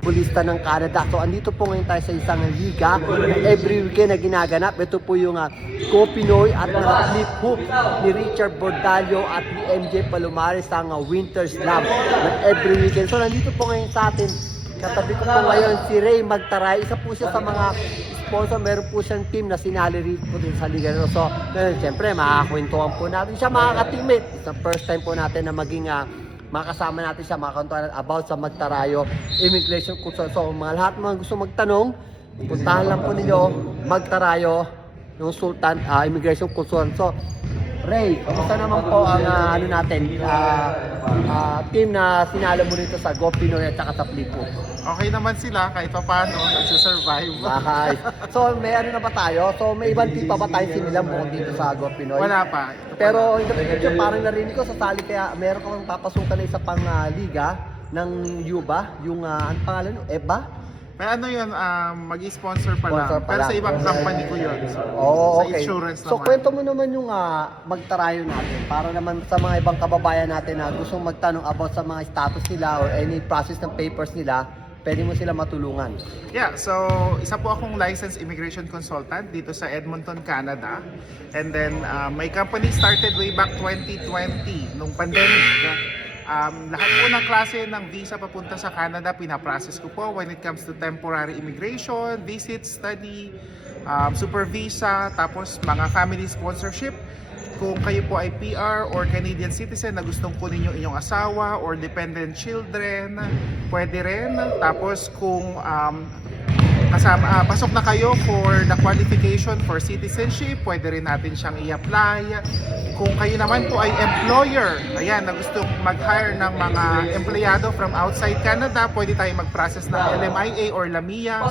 Futbolista ng Canada. So andito po ngayon tayo sa isang liga na every weekend na ginaganap. Ito po yung Go Pinoy at flip hook ni Richard Bordallo at ni MJ Palomares ang Winter Slam na every weekend. So nandito po ngayon sa atin, katabi ko po ngayon si Ray Magtaray. Isa po siya sa mga sponsor. Meron po siyang team na sinali rin po din sa liga. So siyempre makakakwentuhan po natin siya, makaka-teammate. It's the first time po natin na maging makasama natin siya, makakantuan about sa Magtarayo Immigration Consultant. So mga lahat mga gusto magtanong, puntahan lang po ninyo Magtarayo yung Sultan Immigration Consultant. So Ray, kamusta naman po ang ano natin, team na sinalo mo nito sa Go Pinoy at saka sa Flipo? Okay naman sila kahit pa paano, nagsusurvive. Bakay. So may ano na ba tayo? So may ibang team pa ba tayo sinilang mo dito sa Go Pinoy? Wala pa. Pero in the future, parang narinig ko sa sali, kaya meron kang papasukan na isa pang liga ng Yuba, yung ano pangalan, EBA? May ano yun, mag-sponsor pa Sponsor lang. pa Pero lang. sa ibang company ko yun. So, Oo, sa okay. insurance So naman. kwento mo naman yung Magtarayo natin para naman sa mga ibang kababayan natin na gustong magtanong about sa mga status nila or any process ng papers nila, pwede mo sila matulungan. Yeah, so isa po akong licensed immigration consultant dito sa Edmonton, Canada. And then my company started way back 2020 nung pandemic. Lahat po ng klase ng visa papunta sa Canada, pinaprocess ko po when it comes to temporary immigration, visit, study, super visa, tapos mga family sponsorship. Kung kayo po ay PR or Canadian citizen na gustong kunin yung inyong asawa or dependent children, pwede rin. Tapos kung pasok na kayo for the qualification for citizenship, pwede rin natin siyang i-apply. Kung kayo naman po ay employer, ayan, na gusto mag-hire ng mga empleyado from outside Canada, pwede tayo mag-process ng LMIA or LAMIA.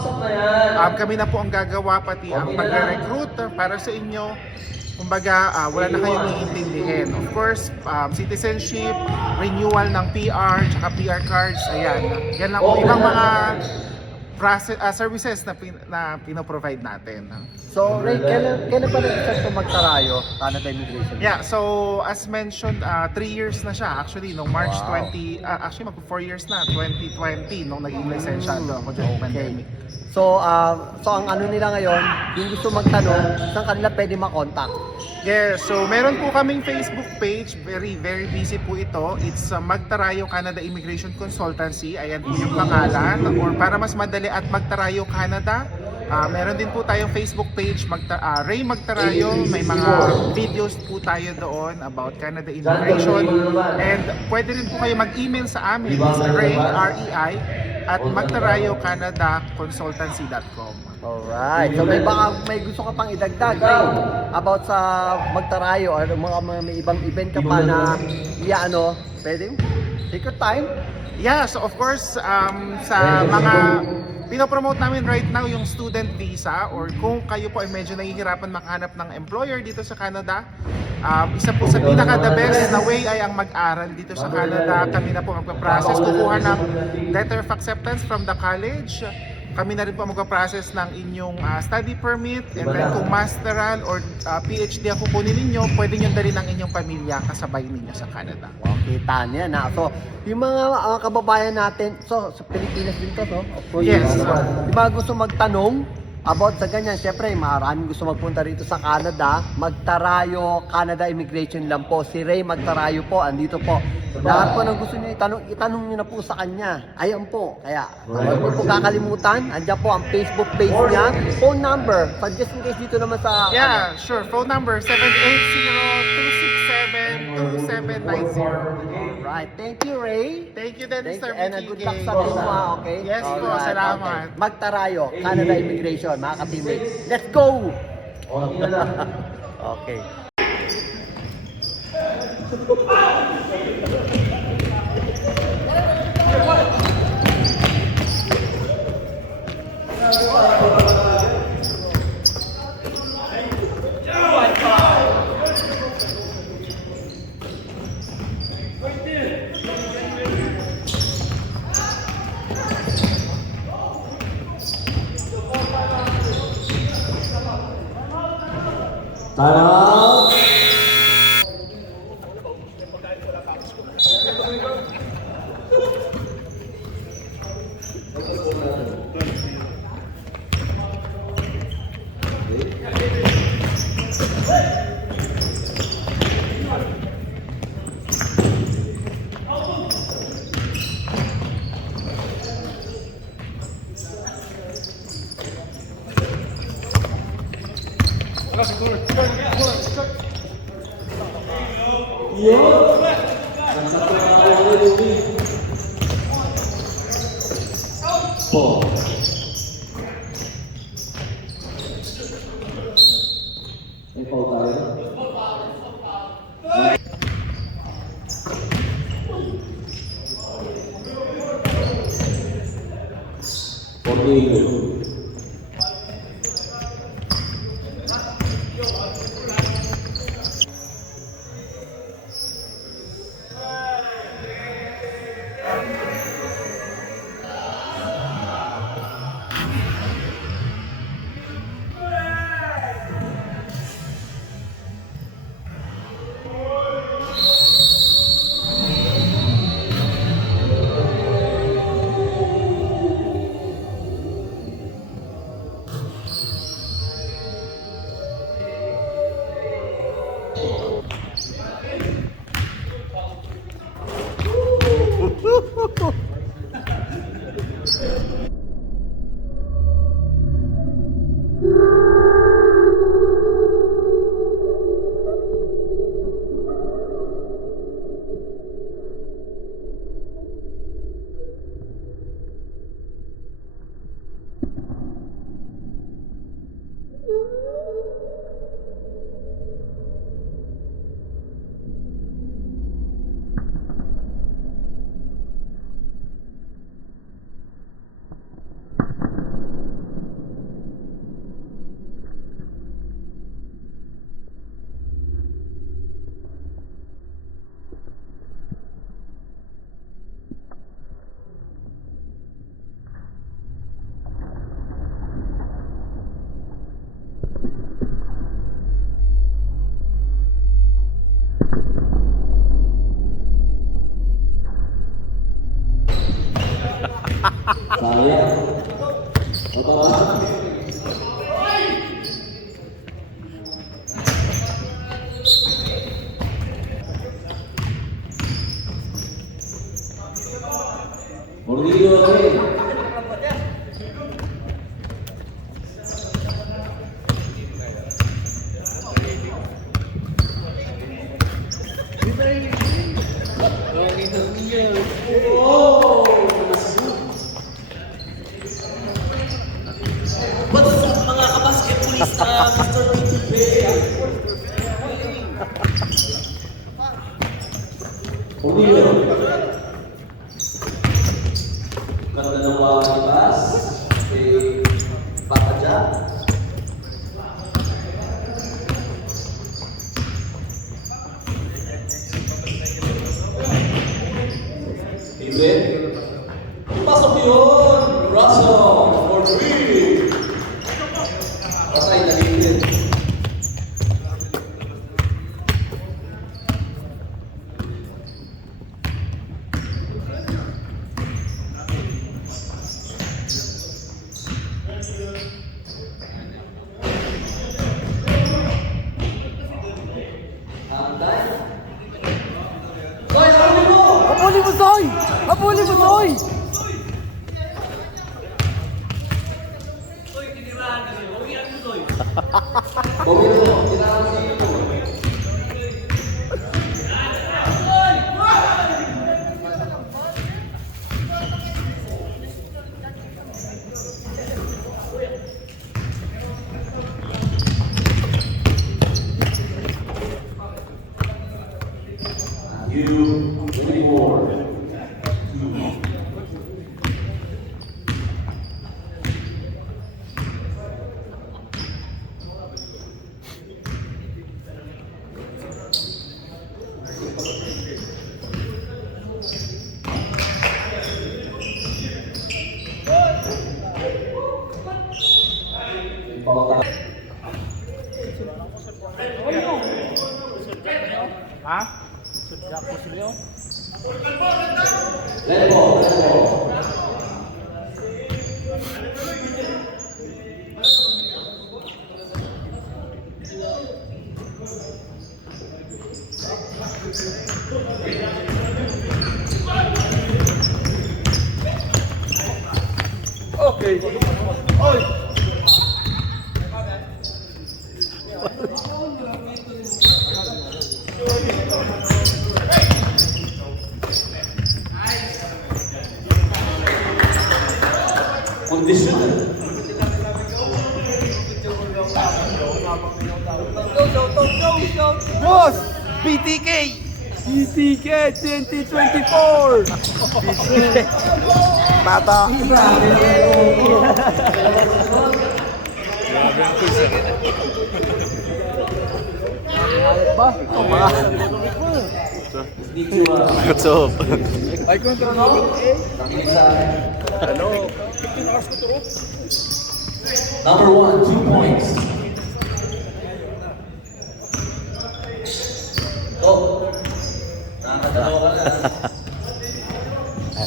Kami na po ang gagawa pati ang pag-recruit para sa inyo. Kumbaga, wala na kayong iintindihin. Of course, citizenship, renewal ng PR, tsaka PR cards, ayan. Yan lang po ibang mga services na pinoprovide natin. So Ray, kailan pa nag-start itong Magtarayo, Canada Immigration? Yeah, so as mentioned, 3 years na siya. Actually, noong March 20, actually mag-4 years na, 2020, nung naging lisensyado ako during pandemic. So, so ang ano nila ngayon, yung gusto magtanong, saan kanila pwede makontak? Yes, so meron po kaming Facebook page, very busy po ito. It's Magtarayo Canada Immigration Consultancy, ayan po yung pangalan. Or para mas madali at Magtarayo Canada, meron din po tayong Facebook page, Ray Magtarayo. May mga videos po tayo doon about Canada Immigration. And pwede rin po kayo mag-email sa amin, Ray, R-E-I, at magtarayocanadaconsultancy.com. Alright, so may gusto ka pang idagdag about sa Magtarayo or may ibang event ka pa na pwede? Take your time. Yeah, so of course, sa mga pinopromote namin right now yung student visa, or kung kayo po ay medyo nahihirapan makahanap ng employer dito sa Canada, isa po sa pinaka the best na way ay ang mag-aral dito sa Canada. Kami na po magpa-process, kukuha ng letter of acceptance from the college. Kami na rin po magpa-process ng inyong study permit, and then kung masteral or PhD ang kukunin ninyo, pwede nyo dalhin ang inyong pamilya kasabay ninyo sa Canada. Kita niya na. So, yung mga kababayan natin, so sa Pilipinas din to, no? Of course, Yes. Yung mga gusto magtanong about sa ganyan, syempre maraming gusto magpunta rito sa Canada. Magtarayo Canada Immigration lang po. Si Ray Magtarayo po, andito po. Lahat po ng gusto niyo itanong niyo na po sa kanya. Ayan po. Kaya, huwag niyo po kakalimutan. Andiyan po ang Facebook page niya. Phone number. So, just in case dito naman sa... Yeah, sure. Phone number 780-267-2790. Alright. Thank you, Ray. Thank you din, Thank Mr. you. And Mickey good luck Gay. sa Buma, okay? Yes po, Alright, salamat. okay. Magtarayo, Canada Immigration, mga ka-teammates. Let's go! Okay. Time out. Four. May foul tayo. Forty. Sayang. Otomatis. Mordillo, What's up mga kabasketballista? Mr. P2P. Mordillo. Ganda ng mga ibas. Kay Papa Jack. David. Pasok yun! Russell for three! Patay na David. Hantay. Soy, huli mo! Habulin mo, Soy! Habulin mo, Soy! Bawin mo, kailangan si Ito. You 24. Ha? Let ball, let ball. Conditioner. Boss! BTK 2024! Bata! Need to What's up? Number 1, 2 points. Go. Nakakadalawa ka na.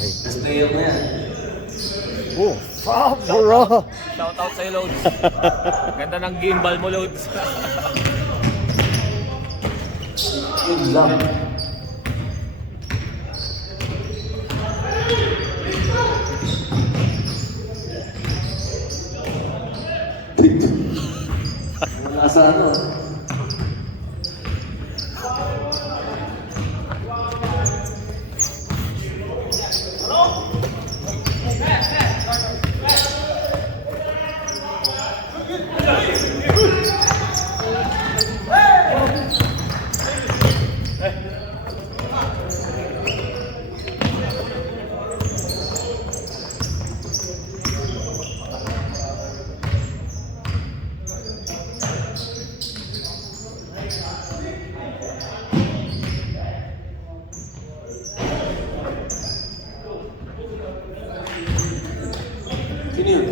Display mo yan. Oh, fuck, bro! Shoutout sa'yo, Loads. Ganda ng gimbal mo, Loads. Yun lang. Wala sa ano. Sino yun?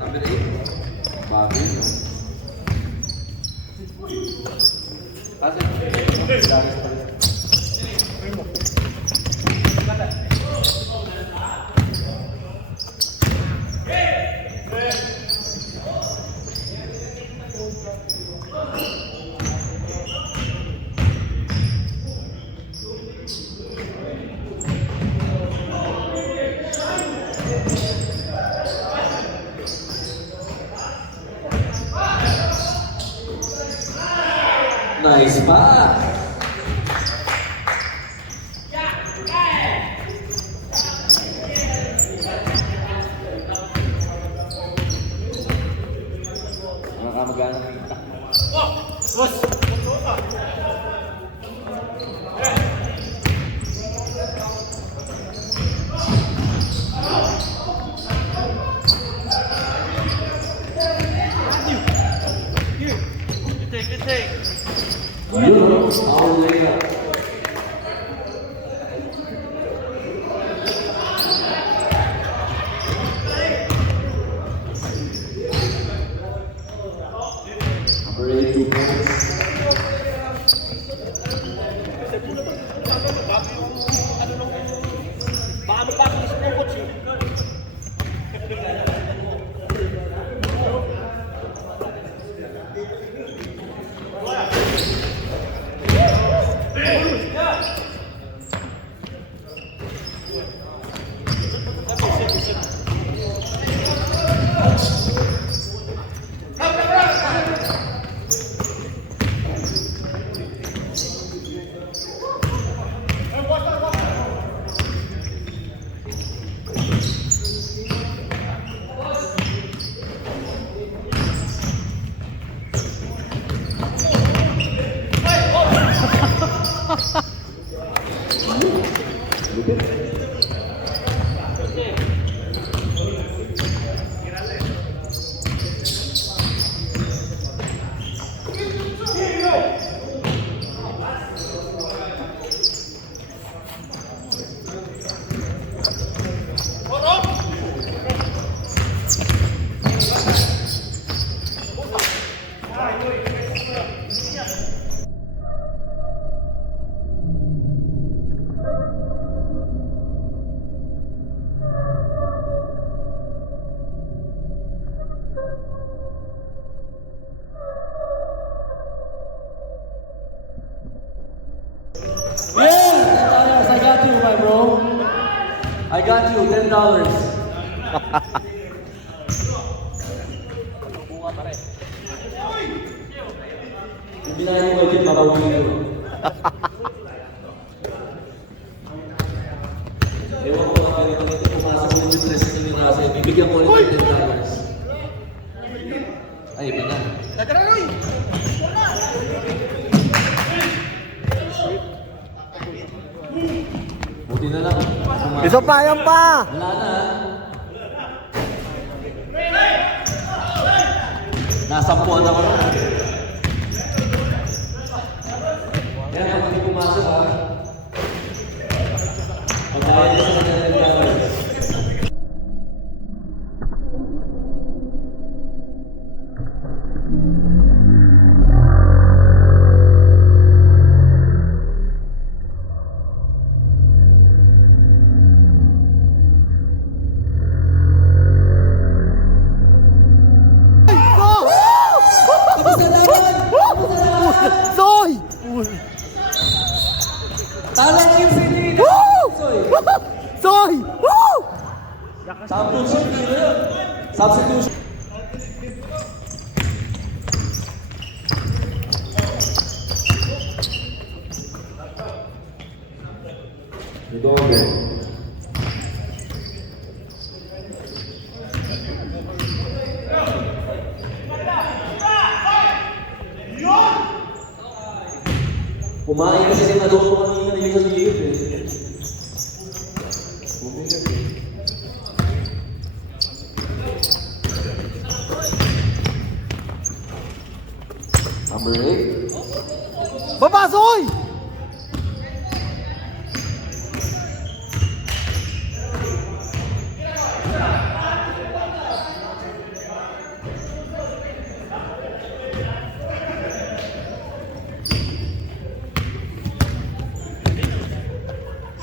Number 8? Bago yun. Nice pass. Mga kamag-anak ng itak mo. Yun, our layup. Number 8, 2 points. I got you, $10. Hindi na yung budget, mapawin ko. Ewan ko nga, pero ito pumasok ulit yung president ni Rasa, bibigyan ko ulit ng $10. Ay, iba na. Buti na lang. Isa pa, yan pa! Wala na. Nasampuan ako na. Kaya pag hindi pumasok ha. Pagkaya na sa $10. Soy! Talang yung pinili! Woo! Soy! Soy! Woo! Substitution dito yun. Substitution. Ito ako. Kumain kasi ng adobo kanina dito sa liit eh. Number 8. Baba, Soy!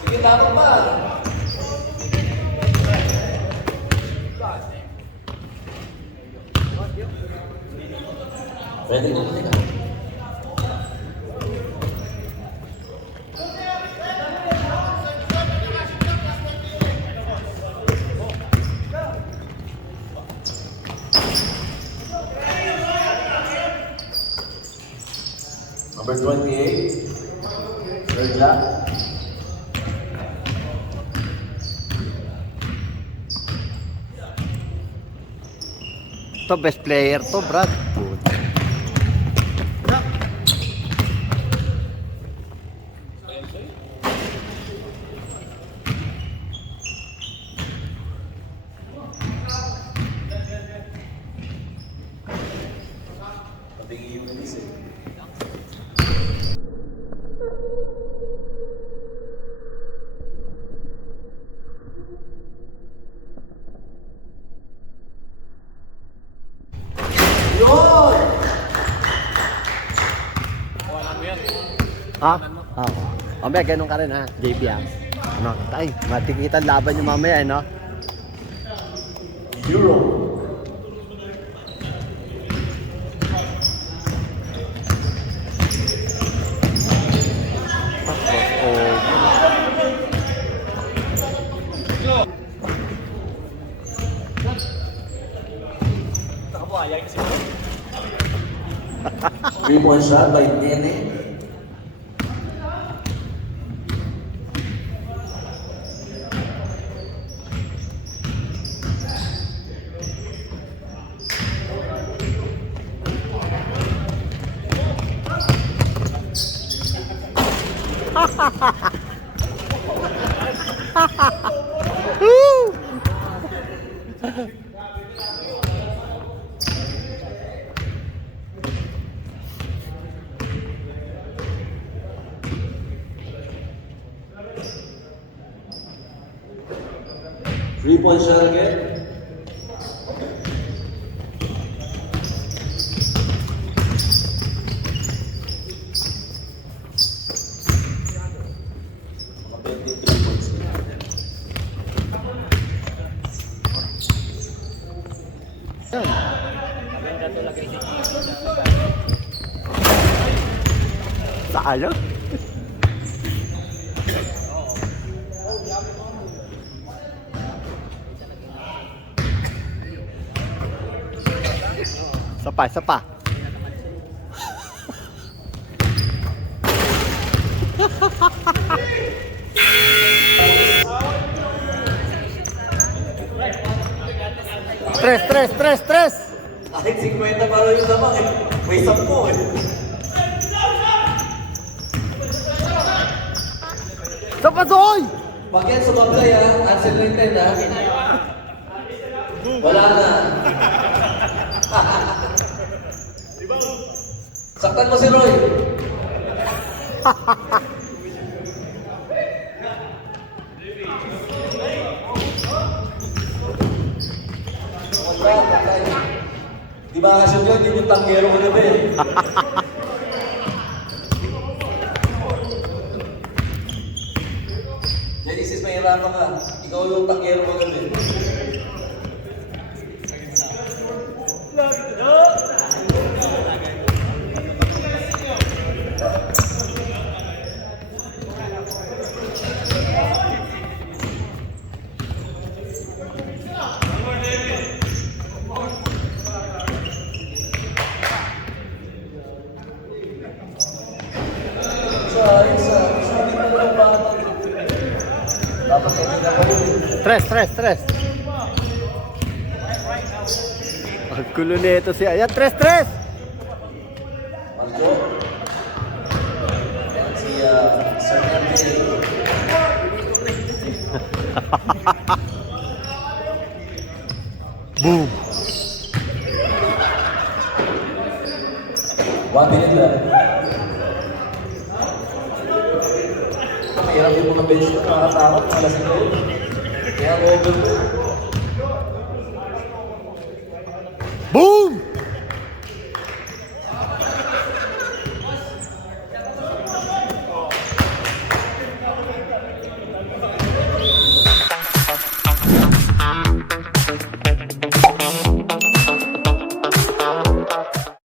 Sige, dapat ba? Pwede na natin ah. Number 28, Serja. To best player to, Brad. Patingin yung release eh. Ha? Oo. Mamaya, ganun ka rin ha, JP ha. Ano, tay, matikita laban nyo mamaya, no? Euro. Oh. 3-point shot by Nene. Woo! 3-point shot again. Mga 23 points na. Sayang. Isa pa. Tres. Kahit 50 pa lang yung lamang eh. May 10 eh. Isa pa, Zoy! Pag yan sumablay ha, cancel na yung 10 ha. Wala na. Saktan mo si Roy. Wala, patay. Di ba kasyon yun, yung tanggero ko na ba eh. Genesis, mahirapan ka. Ikaw yung tanggero ko na eh. Tres. Ang gulo nito si Ayan. Tres. Marjo. Yan si Sir MJ. Boom. 1 minute lang. Mahirap yung mga bench ko, nakakatakot, mga lasing ko. Kaya over ko. Boom!